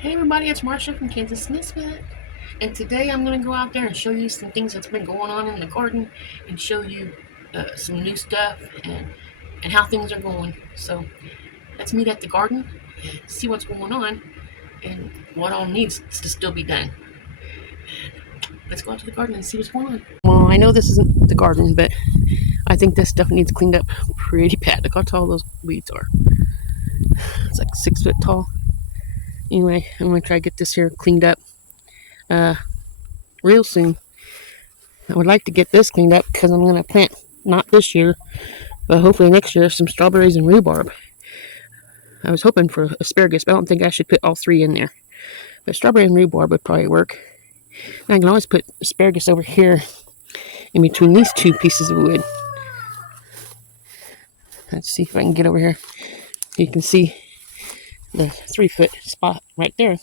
Hey everybody, it's Marsha from Kansas Nisbet, and today I'm going to go out there and show you some things that's been going on in the garden and show you some new stuff and how things are going. So let's meet at the garden and see what's going on and what all needs to still be done. Let's go out to the garden and see what's going on. Well, I know this isn't the garden, but I think this stuff needs cleaned up pretty bad. Look how tall those weeds are. It's like 6 foot tall. Anyway, I'm going to try to get this here cleaned up real soon. I would like to get this cleaned up because I'm going to plant, not this year, but hopefully next year, some strawberries and rhubarb. I was hoping for asparagus, but I don't think I should put all three in there. But strawberry and rhubarb would probably work. And I can always put asparagus over here in between these two pieces of wood. Let's see if I can get over here. You can see the 3 foot spot right there.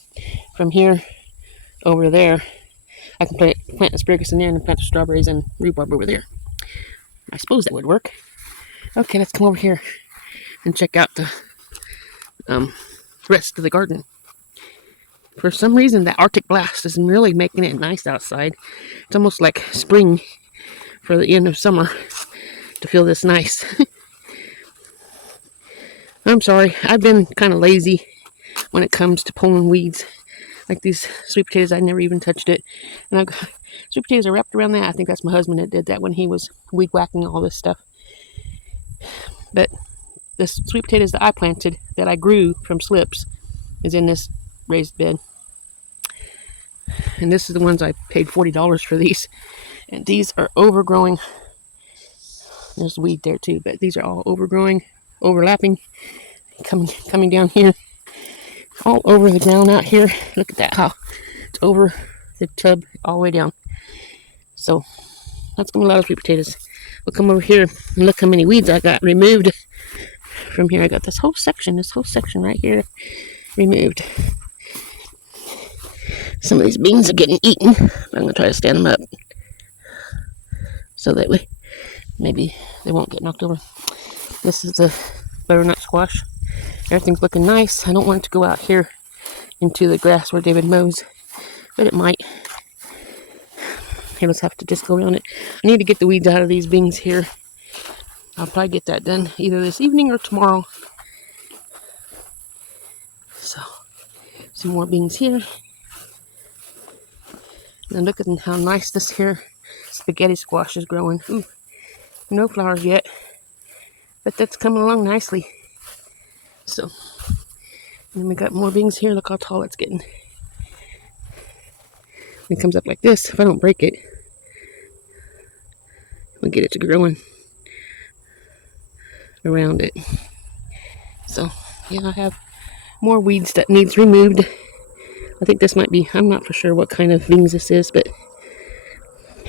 From here over there, I can plant asparagus in there and plant the strawberries and rhubarb over there. I suppose that would work. Okay, let's come over here and check out the rest of the garden. For some reason, that Arctic blast is really making it nice outside. It's almost like spring for the end of summer to feel this nice. I'm sorry, I've been kind of lazy when it comes to pulling weeds. Like these sweet potatoes, I never even touched it. And I've got sweet potatoes are wrapped around that. I think that's my husband that did that when he was weed whacking all this stuff. But the sweet potatoes that I planted, that I grew from slips, is in this raised bed. And this is the ones I paid $40 for these. And these are overgrowing. There's weed there too, but these are all overgrowing, overlapping, coming down here. All over the ground out here. Look at that, how it's over the tub all the way down. So that's gonna be a lot of sweet potatoes. We'll come over here and look how many weeds I got removed from here. I got this whole section right here removed. Some of these beans are getting eaten. I'm gonna try to stand them up so that way maybe they won't get knocked over. This is the butternut squash. Everything's looking nice. I don't want it to go out here into the grass where David mows, but it might. He'll just have to just go around it. I need to get the weeds out of these beans here. I'll probably get that done either this evening or tomorrow. So, some more beans here. And look at how nice this here spaghetti squash is growing. Ooh, no flowers yet, but that's coming along nicely. So, then we got more beans here. Look how tall it's getting. When it comes up like this, if I don't break it, we'll get it to growing around it. So, yeah, I have more weeds that needs removed. I think this might be, I'm not for sure what kind of beans this is, but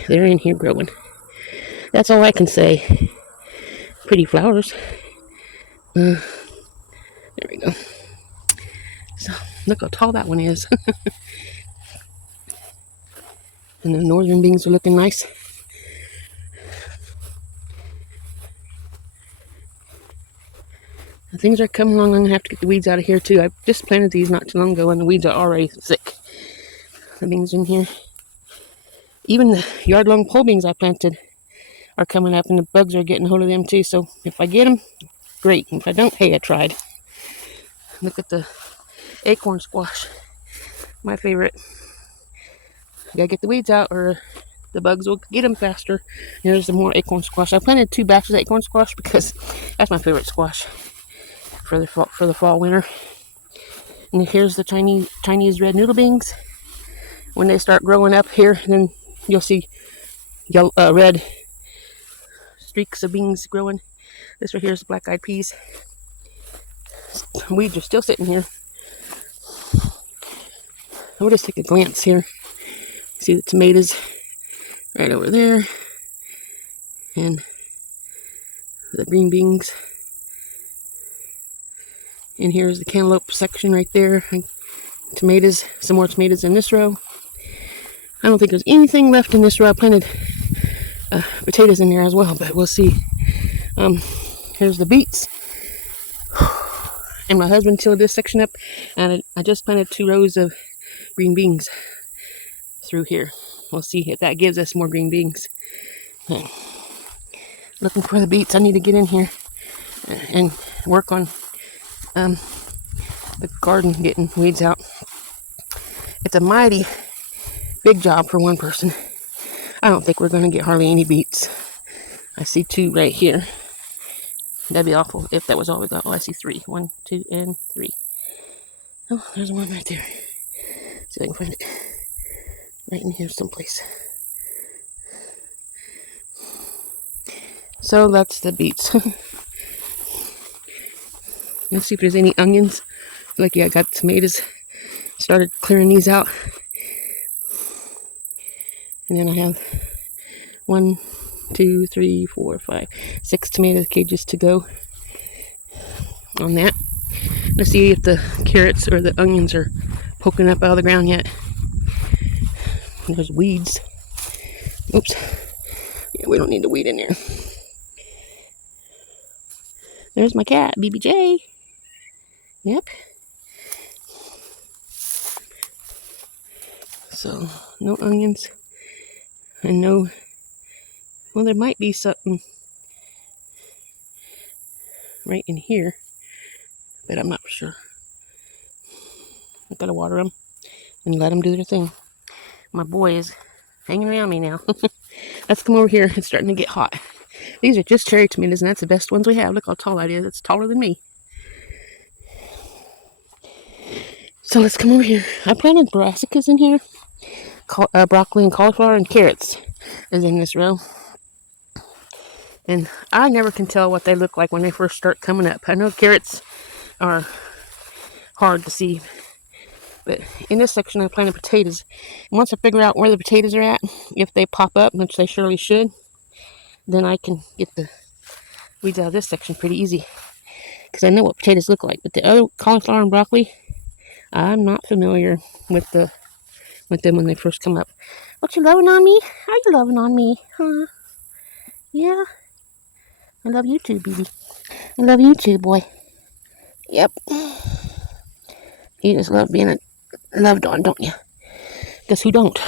they're in here growing. That's all I can say. Pretty flowers. There we go. So, look how tall that one is. And the northern beans are looking nice. And things are coming along. I'm going to have to get the weeds out of here too. I just planted these not too long ago and the weeds are already thick. The beans in here. Even the yard-long pole beans I planted are coming up and the bugs are getting a hold of them too. So if I get them, great. If I don't, hey, I tried. Look at the acorn squash. My favorite. You gotta get the weeds out or the bugs will get them faster. Here's the more acorn squash. I planted 2 batches of acorn squash because that's my favorite squash for the fall winter. And here's the Chinese red noodle beans. When they start growing up here, then you'll see yellow, red streaks of beans growing. This right here is black-eyed peas. Weeds are still sitting here. We'll just take a glance here. See the tomatoes right over there. And the green beans. And here's the cantaloupe section right there. Tomatoes, some more tomatoes in this row. I don't think there's anything left in this row. I planted potatoes in there as well, but we'll see. Here's the beets. And my husband tilled this section up, and I just planted 2 rows of green beans through here. We'll see if that gives us more green beans. Looking for the beets. I need to get in here and work on the garden, getting weeds out. It's a mighty big job for one person. I don't think we're going to get hardly any beets. I see 2 right here. That'd be awful if that was all we got. Oh, I see 3. 1, 2, and 3. Oh, there's one right there. See if I can find it. Right in here someplace. So that's the beets. Let's see if there's any onions. Like, yeah, I got tomatoes. Started clearing these out. And then I have 1, 2, 3, 4, 5, 6 tomato cages to go on that. Let's see if the carrots or the onions are poking up out of the ground yet. There's weeds. Oops. Yeah, we don't need the weed in there. There's my cat, BBJ. Yep. So, no onions. And no... Well, there might be something right in here, but I'm not sure. I've got to water them and let them do their thing. My boy is hanging around me now. Let's come over here. It's starting to get hot. These are just cherry tomatoes, and that's the best ones we have. Look how tall that is. It's taller than me. So let's come over here. I planted brassicas in here. Broccoli and cauliflower and carrots is in this row. And I never can tell what they look like when they first start coming up. I know carrots are hard to see. But in this section, I planted potatoes. And once I figure out where the potatoes are at, if they pop up, which they surely should, then I can get the weeds out of this section pretty easy. Because I know what potatoes look like. But the other cauliflower and broccoli, I'm not familiar with them when they first come up. What, you loving on me? Are you loving on me? Huh? Yeah? I love you too, baby. I love you too, boy. Yep. You just love being loved on, don't you? Guess who don't?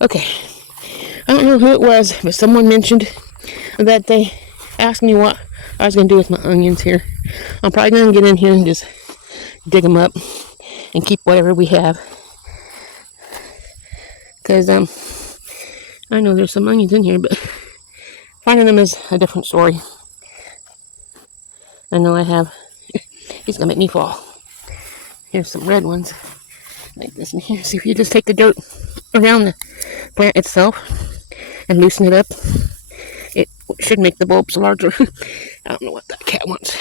Okay. I don't know who it was, but someone mentioned that they asked me what I was going to do with my onions here. I'm probably going to get in here and just dig them up and keep whatever we have. Because I know there's some onions in here, but finding them is a different story. I know I have. He's going to make me fall. Here's some red ones. Like this in here. See if you just take the dirt around the plant itself and loosen it up. It should make the bulbs larger. I don't know what that cat wants.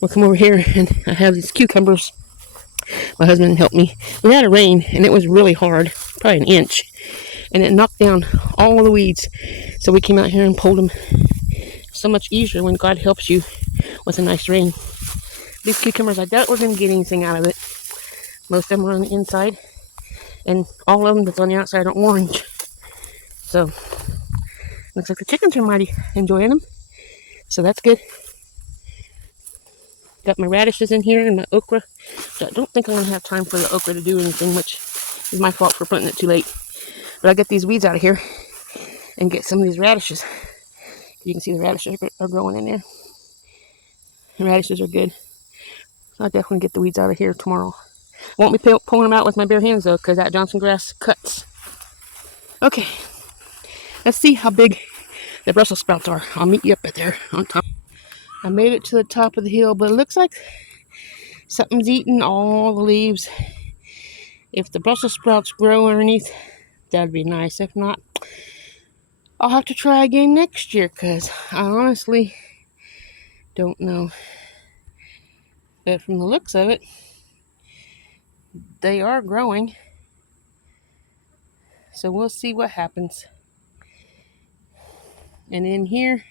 We'll come over here and I have these cucumbers. My husband helped me. We had a rain and it was really hard, probably an inch, and it knocked down all the weeds. So we came out here and pulled them. So much easier when God helps you with a nice rain. These cucumbers, I doubt we're going to get anything out of it. Most of them are on the inside, and all of them that's on the outside are orange. So looks like the chickens are mighty enjoying them. So that's good. Got my radishes in here and my okra. So I don't think I'm going to have time for the okra to do anything, which is my fault for planting it too late. But I'll get these weeds out of here and get some of these radishes. You can see the radishes are growing in there. The radishes are good. So I'll definitely get the weeds out of here tomorrow. Won't be pulling them out with my bare hands though, because that Johnson grass cuts. Okay, let's see how big the Brussels sprouts are. I'll meet you up there on top. I made it to the top of the hill, but it looks like something's eating all the leaves. If the Brussels sprouts grow underneath, that'd be nice. If not, I'll have to try again next year, because I honestly don't know. But from the looks of it, they are growing. So we'll see what happens. And in here,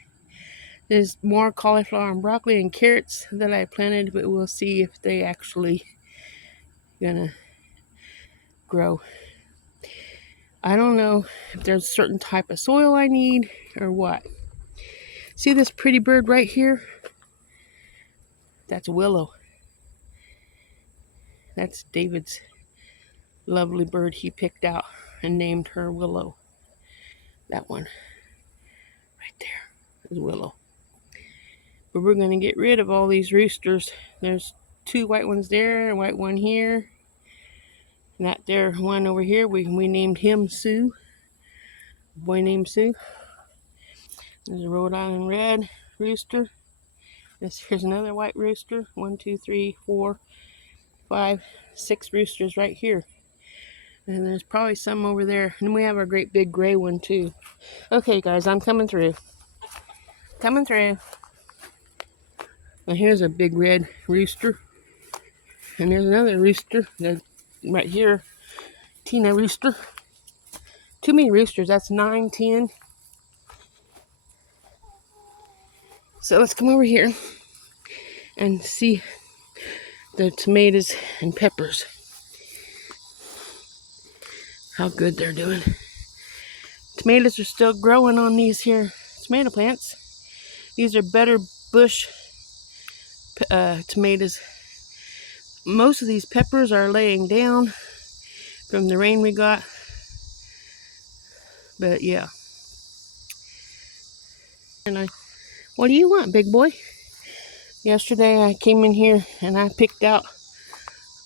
there's more cauliflower and broccoli and carrots that I planted, but we'll see if they actually gonna grow. I don't know if there's a certain type of soil I need or what. See this pretty bird right here? That's Willow. That's David's lovely bird he picked out and named her Willow. That one right there is Willow. But we're going to get rid of all these roosters. There's 2 white ones there, a white one here. And that there one over here, we named him Sue. Boy named Sue. There's a Rhode Island red rooster. Here's another white rooster. 1, 2, 3, 4, 5, 6 roosters right here. And there's probably some over there. And we have our great big gray one too. Okay, guys, I'm coming through. Coming through. Now here's a big red rooster. And there's another rooster that's right here. Tina rooster. Too many roosters. That's 9, 10. So let's come over here and see the tomatoes and peppers. How good they're doing. Tomatoes are still growing on these here tomato plants. These are better bush tomatoes. Most of these peppers are laying down from the rain we got. But yeah. And what do you want, big boy? Yesterday I came in here and I picked out,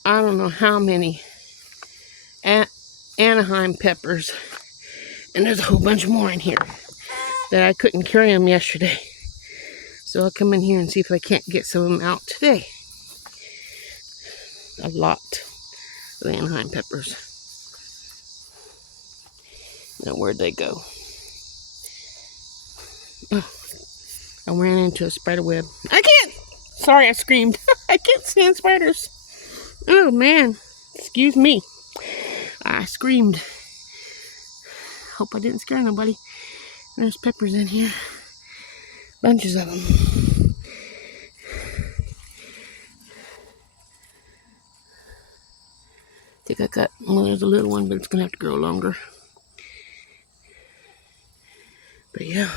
I don't know how many Anaheim peppers. And there's a whole bunch more in here that I couldn't carry them yesterday. So I'll come in here and see if I can't get some of them out today. A lot of Anaheim peppers. Now where'd they go? Oh, I ran into a spider web. I can't! Sorry, I screamed. I can't stand spiders. Oh man, excuse me. I screamed. Hope I didn't scare nobody. There's peppers in here. Bunches of them. I think I got, well, there's a little one, but it's going to have to grow longer. But yeah.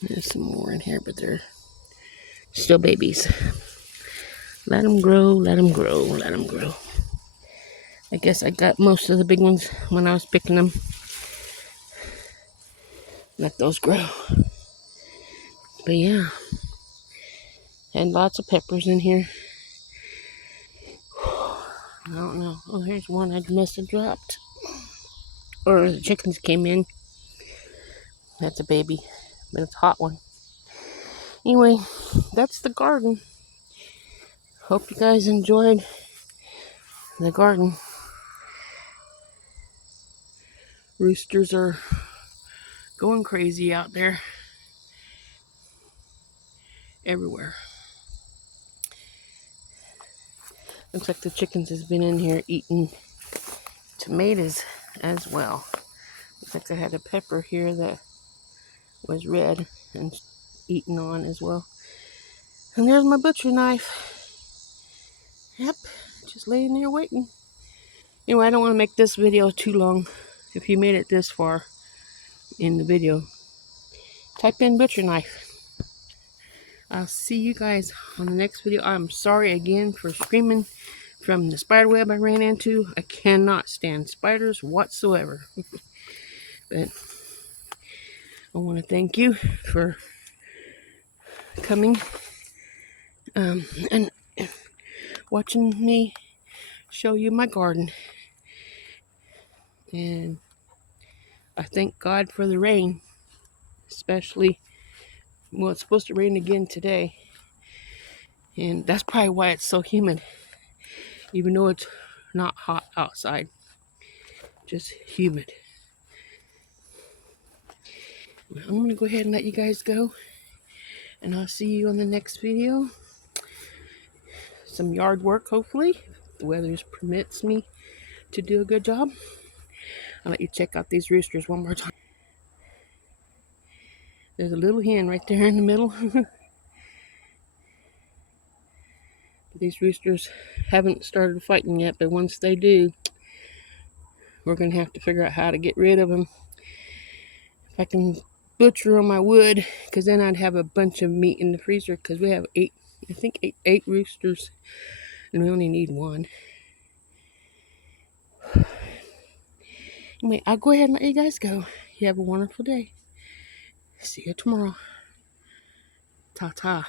There's some more in here, but they're still babies. Let them grow, let them grow, let them grow. I guess I got most of the big ones when I was picking them. Let those grow. But yeah. And lots of peppers in here. I don't know. Oh, here's one I must have dropped. Or the chickens came in. That's a baby. But it's a hot one. Anyway, that's the garden. Hope you guys enjoyed the garden. Roosters are going crazy out there. Everywhere. Looks like the chickens has been in here eating tomatoes as well. Looks like I had a pepper here that was red and eaten on as well. And there's my butcher knife. Yep, just laying there waiting. Anyway, I don't want to make this video too long. If you made it this far in the video, type in butcher knife. I'll see you guys on the next video. I'm sorry again for screaming from the spider web I ran into. I cannot stand spiders whatsoever. But I want to thank you for coming and watching me show you my garden. And I thank God for the rain, especially, well, it's supposed to rain again today. And that's probably why it's so humid, even though it's not hot outside, just humid. I'm going to go ahead and let you guys go. And I'll see you on the next video. Some yard work, hopefully. If the weather permits me to do a good job. I'll let you check out these roosters one more time. There's a little hen right there in the middle. These roosters haven't started fighting yet, but once they do, we're going to have to figure out how to get rid of them. If I can butcher on my wood, because then I'd have a bunch of meat in the freezer, because we have eight roosters, and we only need one. Anyway, I'll go ahead and let you guys go. You have a wonderful day. See you tomorrow. Ta-ta.